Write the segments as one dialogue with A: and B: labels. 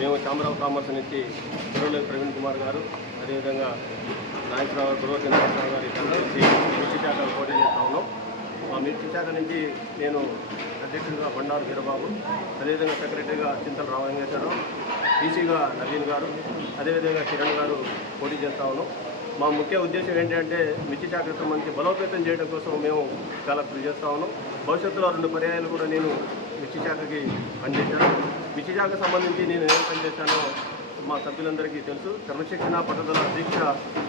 A: మేము చామరావు కామర్స్ నుంచి తిరువల్లి ప్రవీణ్ కుమార్ గారు అదేవిధంగా నాయకరావు గురువతి గారు ఇద్దరు నుంచి మిర్చి శాఖ పోటీ చేస్తా ఉన్నాం. మా మిర్చి శాఖ నుంచి నేను అధ్యక్షుడిగా బండారు వీరబాబు అదేవిధంగా సెక్రటరీగా చింతల రామలింగేశ్వరరావు ఈసీగా నవీన్ గారు అదేవిధంగా కిరణ్ గారు పోటీ చేస్తా ఉన్నాం. మా ముఖ్య ఉద్దేశం ఏంటంటే మిర్చి శాఖకు సంబంధించి బలోపేతం చేయడం కోసం మేము చాలా కృషి చేస్తా ఉన్నాం. భవిష్యత్తులో రెండు పర్యాయాలు కూడా నేను మిర్చి శాఖకి పనిచేశాను మిర్చి సంబంధించి నేను ఏం పనిచేశానో మా సభ్యులందరికీ తెలుసు. క్రమశిక్షణ పట్టుదల దీక్ష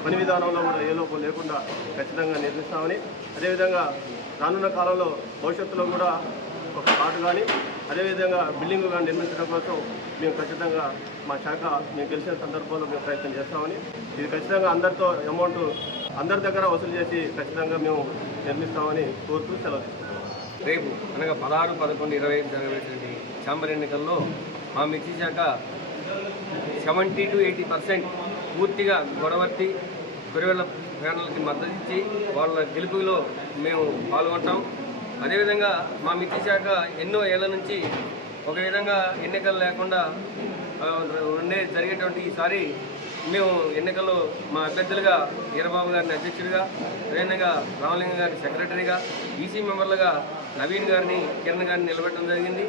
A: పని విధానంలో కూడా ఏ లోపం లేకుండా ఖచ్చితంగా నిర్మిస్తామని. అదేవిధంగా రానున్న కాలంలో భవిష్యత్తులో కూడా ఒక పాటు కానీ అదేవిధంగా బిల్డింగ్ కానీ నిర్మించడం కోసం మేము ఖచ్చితంగా మా శాఖ మేము గెలిచిన సందర్భంలో మేము ప్రయత్నం చేస్తామని. ఇది ఖచ్చితంగా అందరితో అమౌంట్ అందరి దగ్గర వసూలు చేసి ఖచ్చితంగా మేము నిర్మిస్తామని కోరుతూ సెలవు తీసుకుంటాం
B: రేపు అనగా పదహారు పదకొండు ఇరవై ఐదు జరగబోయేటువంటి ఛాంబర్ ఎన్నికల్లో మా మిర్చి శాఖ సెవెంటీ టు ఎయిటీ పర్సెంట్ పూర్తిగా గొడవర్తి గొర్రెల ప్యానల్కి మద్దతు ఇచ్చి వాళ్ళ గెలుపులో మేము పాల్గొంటాం. అదేవిధంగా మా మిర్చి శాఖ ఎన్నో ఏళ్ళ నుంచి ఒక విధంగా ఎన్నికలు లేకుండా ఉండే జరిగేటువంటి ఈసారి మేము ఎన్నికల్లో మా అభ్యర్థులుగా వీరబాబు గారిని అధ్యక్షుడిగా అదేవిధంగా రామలింగ గారిని సెక్రటరీగా ఈసీ మెంబర్లుగా నవీన్ గారిని కిరణ్ గారిని నిలబెట్టడం జరిగింది.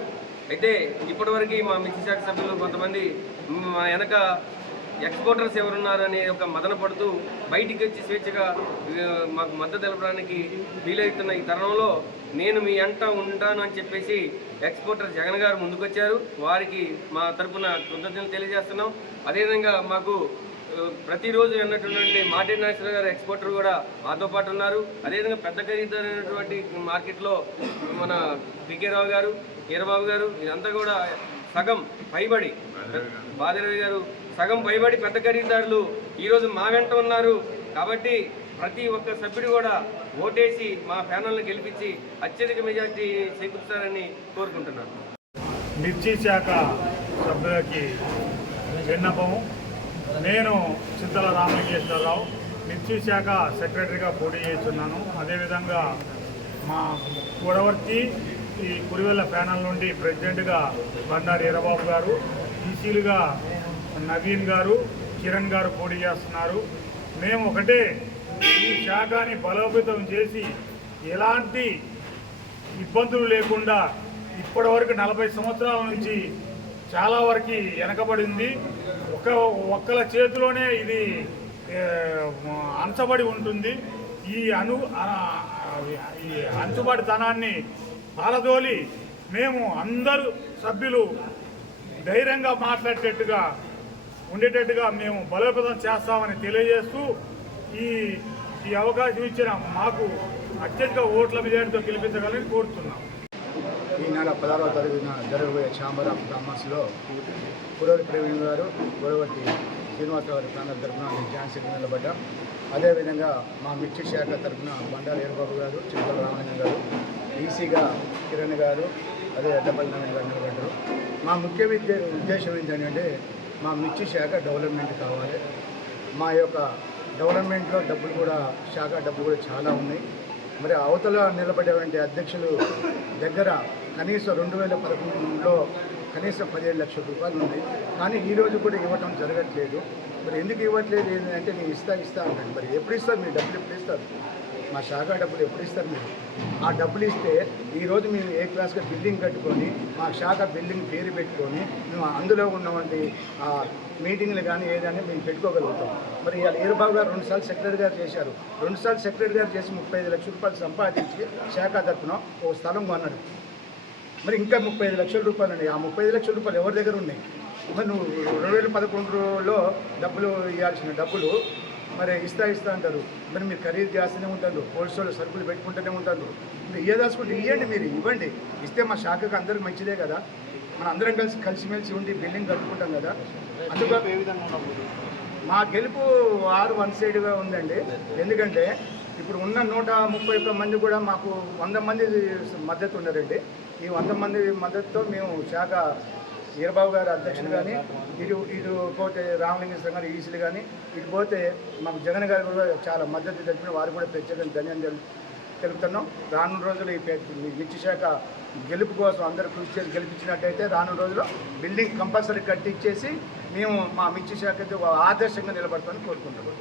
B: అయితే ఇప్పటివరకు మా మిర్చి శాఖ సభ్యులు కొంతమంది మా వెనక ఎక్స్పోర్టర్స్ ఎవరున్నారు అనే ఒక మదన పడుతూ బయటికి వచ్చి స్వేచ్ఛగా మాకు మద్దతు తెలపడానికి వీలవుతున్న ఈ తరుణంలో నేను మీ అంట ఉంటాను అని చెప్పేసి ఎక్స్పోర్టర్ జగన్ గారు ముందుకొచ్చారు. వారికి మా తరపున కృతజ్ఞతలు తెలియజేస్తున్నాం. అదేవిధంగా మాకు ప్రతిరోజు అన్నటువంటి మార్టిన్ నాగేశ్వర గారు ఎక్స్పోర్టర్ కూడా మాతో పాటు ఉన్నారు. అదేవిధంగా పెద్ద ఖరీదైనటువంటి మార్కెట్లో మన పికే రావు గారు ఈరబాబు గారు ఇదంతా కూడా సగం పైబడి. బాదిరవి గారు సగం పైబడి పెద్ద ఖరీదారులు ఈరోజు మా వెంట ఉన్నారు. కాబట్టి ప్రతి ఒక్క సభ్యుడు కూడా ఓటేసి మా ప్యానల్ని గెలిపించి అత్యధిక మెజార్టీ చేకూరుస్తారని కోరుకుంటున్నాను.
C: మిర్చి శాఖ సభ్యులకి విన్నపము. నేను చింతల రామలింగేశ్వరరావు మిర్చి శాఖ సెక్రటరీగా పోటీ చేస్తున్నాను. అదేవిధంగా మా కూడవర్తి ఈ కురివెల్ల ప్యానల్ నుండి ప్రెసిడెంట్గా బండారి ఈరబాబు గారు ఈసీలుగా నవీన్ గారు కిరణ్ గారు పోటీ చేస్తున్నారు. మేము ఒకటే ఈ శాఖని బలోపేతం చేసి ఎలాంటి ఇబ్బందులు లేకుండా ఇప్పటి వరకు నలభై సంవత్సరాల నుంచి చాలా వరకు వెనకబడింది ఒక ఒక్కల చేతిలోనే ఇది అంచబడి ఉంటుంది. ఈ అను ఈ అంచుబడితనాన్ని పారదోలి మేము అందరూ సభ్యులు ధైర్యంగా మాట్లాడేటట్టుగా ఉండేటట్టుగా మేము బలోపేతం చేస్తామని తెలియజేస్తూ ఈ ఈ అవకాశం ఇచ్చిన మాకు అత్యధిక ఓట్ల మెజార్టీతో గెలిపించగలని కోరుతున్నాం.
D: ఈ నెల పదహారవ తరగతిన జరగబోయే ఛాంబర్ ఆఫ్ కామర్స్లో ప్రవీణ్ గారు గొడవతి శ్రీనివాసరావు గారి ప్రాంతం తరఫున నేను ఝాన్సీకి నిలబడ్డా. అదేవిధంగా మా మిర్చి శాఖ తరఫున బండారు ఏరుబాబు గారు చింతల రామలింగం గారు ఈసీగా కిరణ్ గారు అదే ఎడ్డపల్లి నవీన్ గారు నిలబడ్డారు. మా ముఖ్య విద్య ఉద్దేశం ఏంటంటే మా మిర్చి శాఖ డెవలప్మెంట్ కావాలి. మా యొక్క డెవలప్మెంట్లో డబ్బులు కూడా శాఖ డబ్బులు కూడా చాలా ఉన్నాయి. మరి అవతల నిలబడేటువంటి అధ్యక్షులు దగ్గర కనీసం రెండు వేల పదకొండులో కనీసం పదిహేడు లక్షల రూపాయలు ఉన్నాయి కానీ ఈ రోజు కూడా ఇవ్వటం జరగట్లేదు. మరి ఎందుకు ఇవ్వట్లేదు? ఏంటంటే నేను ఇస్తా ఇస్తా అంటాను. మరి ఎప్పుడు ఇస్తారు? మీరు డబ్బులు ఎప్పుడు ఇస్తారు? మా శాఖ డబ్బులు ఎప్పుడు ఇస్తారు మీరు? ఆ డబ్బులు ఇస్తే ఈరోజు మేము ఏ క్లాస్గా బిల్డింగ్ కట్టుకొని మా శాఖ బిల్డింగ్ పేరు పెట్టుకొని మేము అందులో ఉన్నటువంటి ఆ మీటింగ్లు కానీ ఏదైనా మేము పెట్టుకోగలుగుతాం. మరి ఇవాళ ఈరబాబు గారు రెండుసార్లు సెక్రటరీ గారు చేశారు. రెండుసార్లు సెక్రటరీ గారు చేసి ముప్పై ఐదు లక్షల రూపాయలు సంపాదించి శాఖ తరఫున ఓ స్థలం కొన్నాడు. మరి ఇంకా ముప్పై ఐదు లక్షల రూపాయలు ఉన్నాయి. ఆ ముప్పై ఐదు లక్షల రూపాయలు ఎవరి దగ్గర ఉన్నాయి? మరి నువ్వు రెండు వేల పదకొండులో డబ్బులు ఇవ్వాల్సిన డబ్బులు మరి ఇస్తా ఇస్తా అంటారు. మరి మీరు ఖరీదు చేస్తూనే ఉంటారు. హోల్సేల్ సరుకులు పెట్టుకుంటూనే ఉంటారు. మీరు ఇయ్యదాచుకుంటే ఇవ్వండి మీరు ఇవ్వండి. ఇస్తే మా శాఖకు అందరికి మంచిదే కదా. మన అందరం కలిసి కలిసిమెలిసి ఉండి బిల్డింగ్ కట్టుకుంటాం కదా. అందుకు ఏ విధంగా మా గెలుపు ఆరు వన్ సైడ్గా ఉందండి. ఎందుకంటే ఇప్పుడు ఉన్న నూట ముప్పై ఒక్క మంది కూడా మాకు వంద మంది మద్దతు ఉన్నారండి. ఈ వంద మంది మద్దతుతో మేము శాఖ వీరబాబు గారు అధ్యక్షులు కానీ ఇటు ఇటు పోతే రామలింగేశ్వరం గారు ఈసీలు కానీ ఇటు పోతే మాకు జగన్ గారు కూడా చాలా మద్దతు తెలిపిన వారు కూడా ప్రత్యేకంగా ధన్యం తెలుపుతున్నాం. రానున్న రోజులు ఈ పే- శాఖ గెలుపు కోసం అందరూ కృషి చేసి గెలిపించినట్టయితే రానున్న రోజుల్లో బిల్డింగ్ కంపల్సరీ కట్టించేసి మేము మా మిర్చి శాఖకి ఆదర్శంగా నిలబడతామని కోరుకుంటున్నాం.